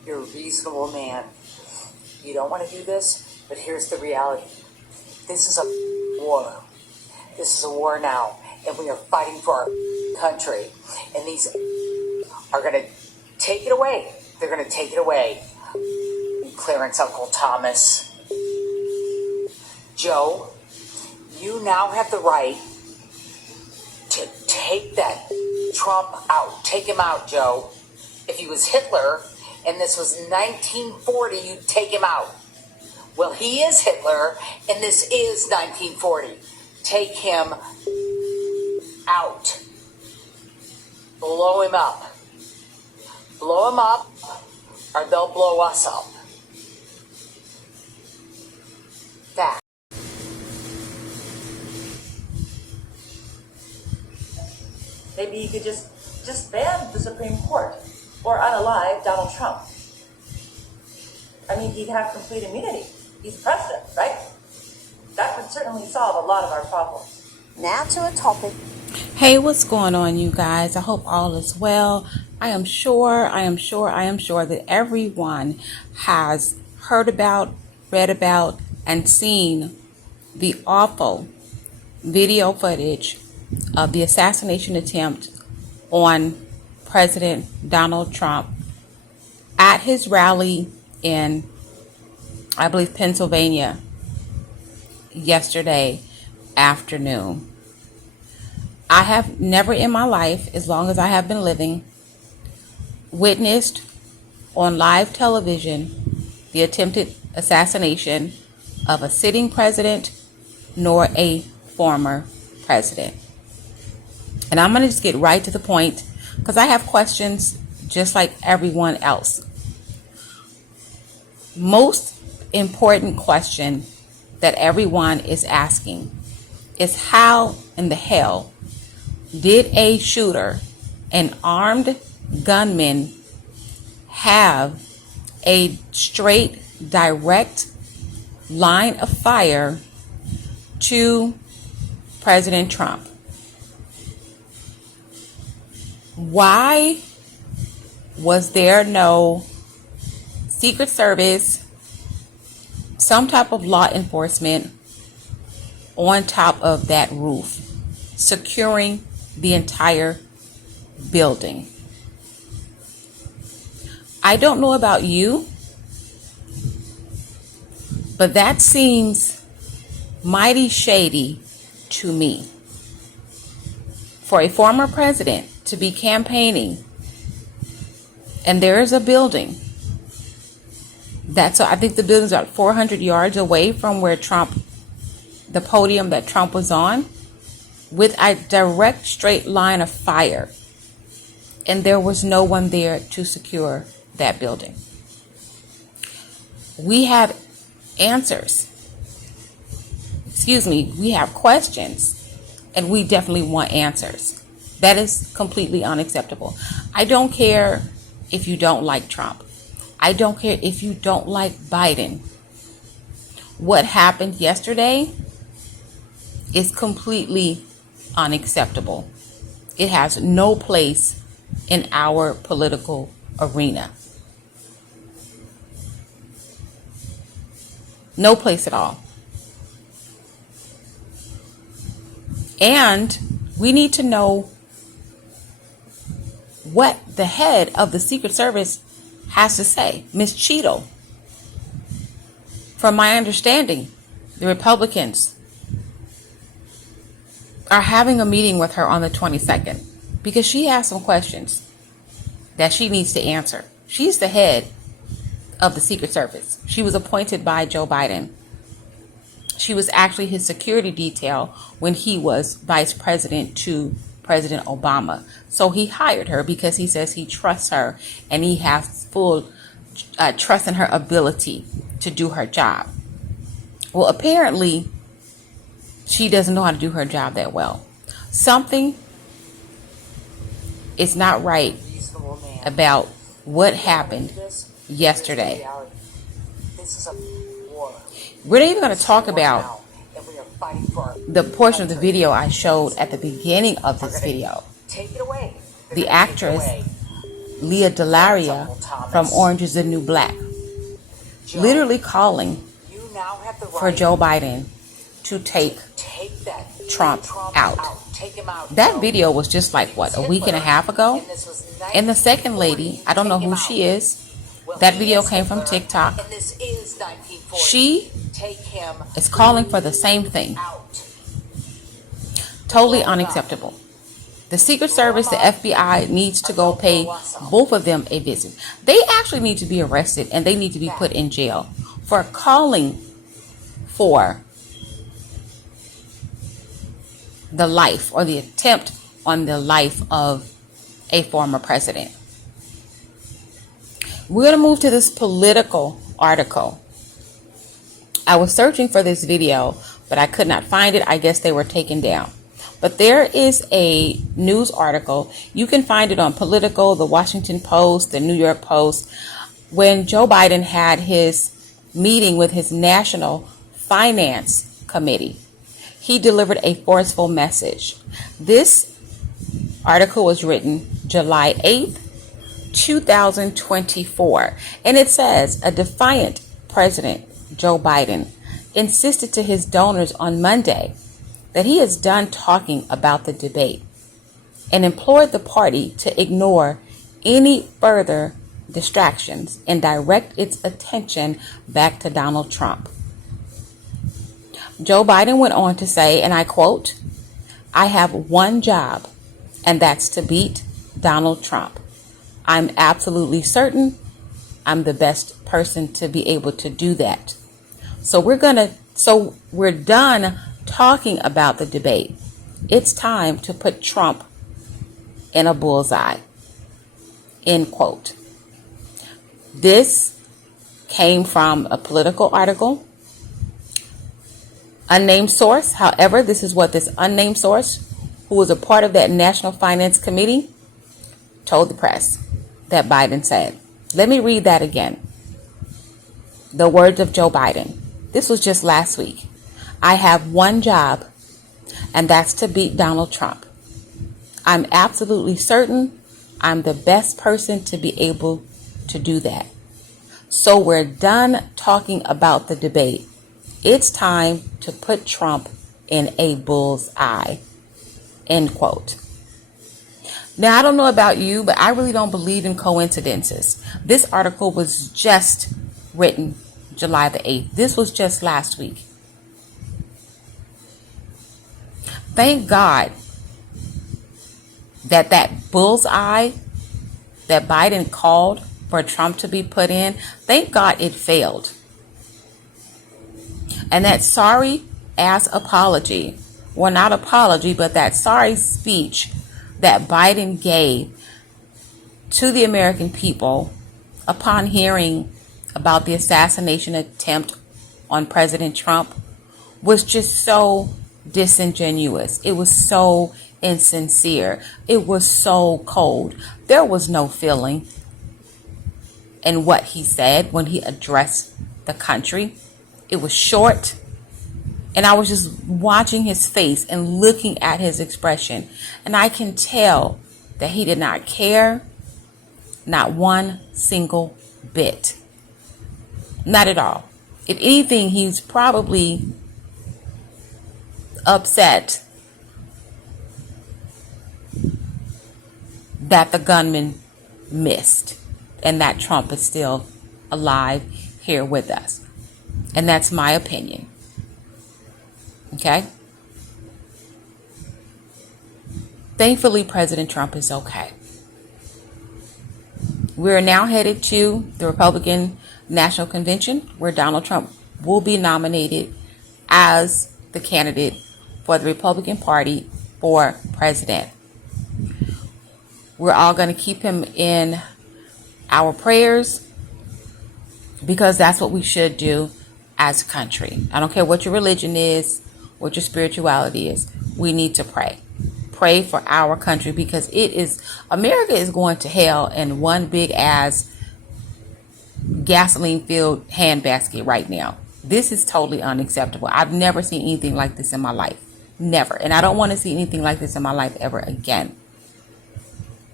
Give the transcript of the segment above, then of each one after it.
You're a reasonable man. You don't want to do this, but here's the reality. This is a war. This is a war now, and we are fighting for our country. And these are going to take it away. They're going to take it away. Clarence, Uncle Thomas. Joe, you now have the right to take that Trump out. Take him out, Joe. If he was Hitler and this was 1940, you'd take him out. Well, he is Hitler and this is 1940. Take him out. Blow him up. Blow him up or they'll blow us up. That. Maybe you could just ban the Supreme Court or unalive Donald Trump. I mean, he'd have complete immunity. He's president, right? That would certainly solve a lot of our problems. Now to a topic. Hey, what's going on, you guys? I hope all is well. I am sure that everyone has heard about, read about, and seen the awful video footage of the assassination attempt on President Donald Trump at his rally in, I believe, Pennsylvania yesterday afternoon. I have never in my life, as long as I have been living, witnessed on live television the attempted assassination of a sitting president nor a former president. And I'm going to just get right to the point because I have questions just like everyone else. Most important question that everyone is asking is how in the hell did a shooter, an armed gunman, have a straight, direct line of fire to President Trump? Why was there no Secret Service, some type of law enforcement on top of that roof, securing the entire building? I don't know about you, but that seems mighty shady to me. For a former president to be campaigning and there is a building I think the building's about 400 yards away from where the podium that Trump was on, with a direct straight line of fire, and there was no one there to secure that building. We have answers. We have questions, and we definitely want answers. That is completely unacceptable. I don't care if you don't like Trump. I don't care if you don't like Biden. What happened yesterday is completely unacceptable. It has no place in our political arena. No place at all. And we need to know what the head of the Secret Service has to say. Ms. Cheadle, from my understanding, the Republicans are having a meeting with her on the 22nd because she has some questions that she needs to answer. She's the head of the Secret Service. She was appointed by Joe Biden. She was actually his security detail when he was vice president to President Obama. So he hired her because he says he trusts her and he has full trust in her ability to do her job. Well, apparently she doesn't know how to do her job that well. Something is not right about what happened yesterday. We're not even going to talk about the portion of the video I showed at the beginning of this video. The actress Leah Delaria from Orange is the New Black, literally calling You now have the right for Joe Biden to take that Trump out. Take him out. That video was just like, what, a week and a half ago? And this was And the second lady, I don't know who she is. That video came from TikTok. And this is 1940. She Take him is calling for the same thing. out. Totally unacceptable. The Secret Service, the FBI needs to go pay both of them a visit. They actually need to be arrested and they need to be put in jail for calling for the life or the attempt on the life of a former president. We're going to move to this political article. I was searching for this video, but I could not find it. I guess they were taken down. But there is a news article. You can find it on Politico, the Washington Post, the New York Post. When Joe Biden had his meeting with his National Finance Committee, he delivered a forceful message. This article was written July 8th, 2024. And it says, a defiant President Joe Biden insisted to his donors on Monday that he is done talking about the debate and implored the party to ignore any further distractions and direct its attention back to Donald Trump. Joe Biden went on to say, and I quote, "I have one job, and that's to beat Donald Trump. I'm absolutely certain I'm the best person to be able to do that. So we're done talking about the debate. It's time to put Trump in a bullseye." End quote. This came from a political article. Unnamed source. However, this is what this unnamed source, who was a part of that National Finance Committee, told the press that Biden said. Let me read that again. The words of Joe Biden. This was just last week. "I have one job, and that's to beat Donald Trump. I'm absolutely certain I'm the best person to be able to do that. So we're done talking about the debate. It's time to put Trump in a bullseye." End quote. Now, I don't know about you, but I really don't believe in coincidences. This article was just written July the 8th. This was just last week. Thank God that bullseye that Biden called for Trump to be put in, thank God it failed. And that sorry ass apology, well, not apology, but that sorry speech that Biden gave to the American people upon hearing about the assassination attempt on President Trump was just so disingenuous. It was so insincere. It was so cold. There was no feeling in what he said when he addressed the country. It was short. And I was just watching his face and looking at his expression. And I can tell that he did not care, not one single bit. Not at all. If anything, he's probably upset that the gunman missed and that Trump is still alive here with us. And that's my opinion. Okay? Thankfully, President Trump is okay. We're now headed to the Republican National Convention, where Donald Trump will be nominated as the candidate for the Republican Party for president. We're all going to keep him in our prayers because that's what we should do as a country. I don't care what your religion is, what your spirituality is. We need to pray. Pray for our country because America is going to hell in one big ass gasoline filled handbasket right now. This is totally unacceptable. I've never seen anything like this in my life. Never. And I don't want to see anything like this in my life ever again.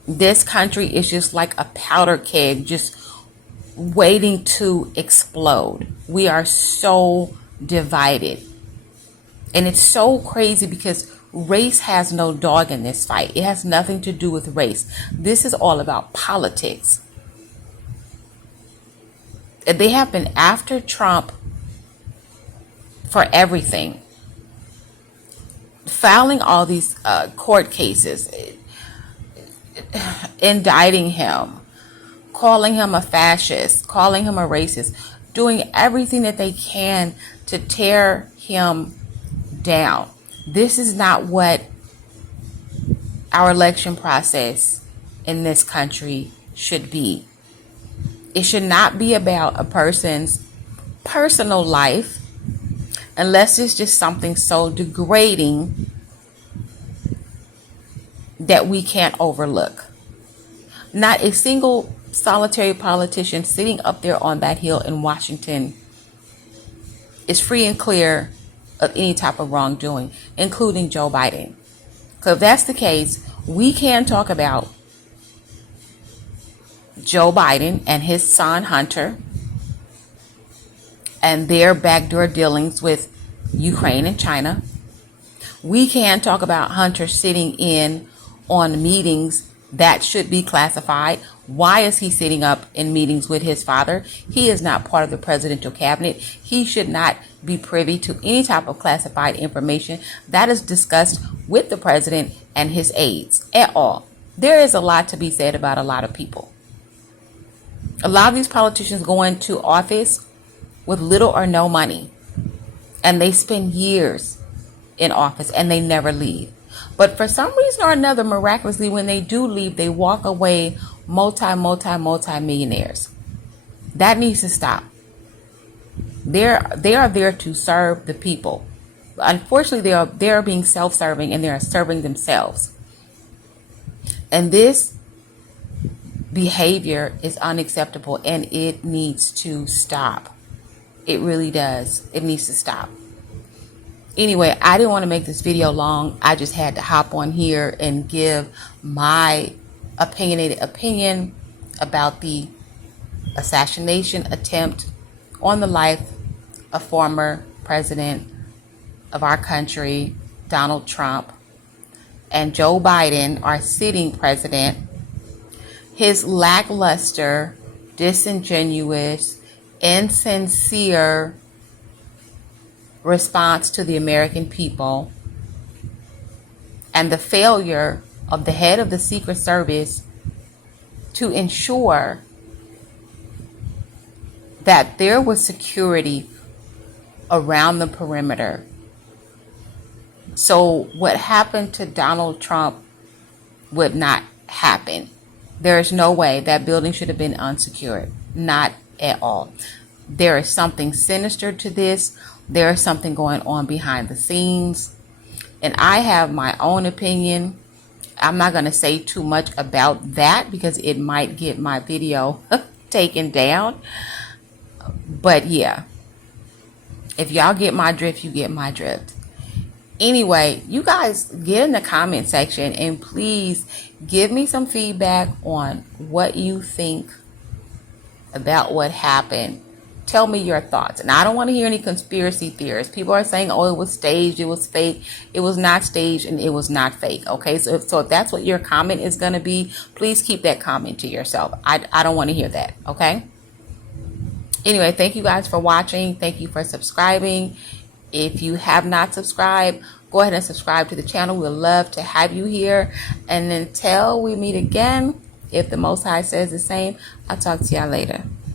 This country is just like a powder keg, just waiting to explode. We are so divided. And it's so crazy because race has no dog in this fight. It has nothing to do with race. This is all about politics. They have been after Trump for everything. Filing all these court cases, indicting him, calling him a fascist, calling him a racist, doing everything that they can to tear him down. This is not what our election process in this country should be. It should not be about a person's personal life unless it's just something so degrading that we can't overlook. Not a single solitary politician sitting up there on that hill in Washington is free and clear of any type of wrongdoing, including Joe Biden. So if that's the case, we can talk about Joe Biden and his son Hunter and their backdoor dealings with Ukraine and China. We can talk about Hunter sitting in on meetings that should be classified. Why is he sitting up in meetings with his father? He is not part of the presidential cabinet. He should not be privy to any type of classified information that is discussed with the president and his aides at all. There is a lot to be said about a lot of people. A lot of these politicians go into office with little or no money, and they spend years in office and they never leave. But for some reason or another, miraculously, when they do leave, they walk away multi-millionaires. That needs to stop. They are there to serve the people. Unfortunately, they are being self-serving and they are serving themselves. And this behavior is unacceptable and it needs to stop. It really does. It needs to stop. Anyway, I didn't want to make this video long. I just had to hop on here and give my opinionated opinion about the assassination attempt on the life of former president of our country, Donald Trump, and Joe Biden, our sitting president. His lackluster, disingenuous, insincere response to the American people, and the failure of the head of the Secret Service to ensure that there was security around the perimeter. So what happened to Donald Trump would not happen. There is no way that building should have been unsecured. Not at all. There is something sinister to this. There is something going on behind the scenes. And I have my own opinion. I'm not going to say too much about that because it might get my video taken down. But yeah, if y'all get my drift, you get my drift. Anyway, you guys get in the comment section and please give me some feedback on what you think about what happened. Tell me your thoughts. And I don't want to hear any conspiracy theories. People are saying, oh, it was staged, it was fake. It was not staged and it was not fake. Okay, so if that's what your comment is going to be, please keep that comment to yourself. I don't want to hear that. Okay. Anyway, thank you guys for watching. Thank you for subscribing. If you have not subscribed, go ahead and subscribe to the channel. We'd love to have you here. And until we meet again, if the Most High says the same, I'll talk to y'all later.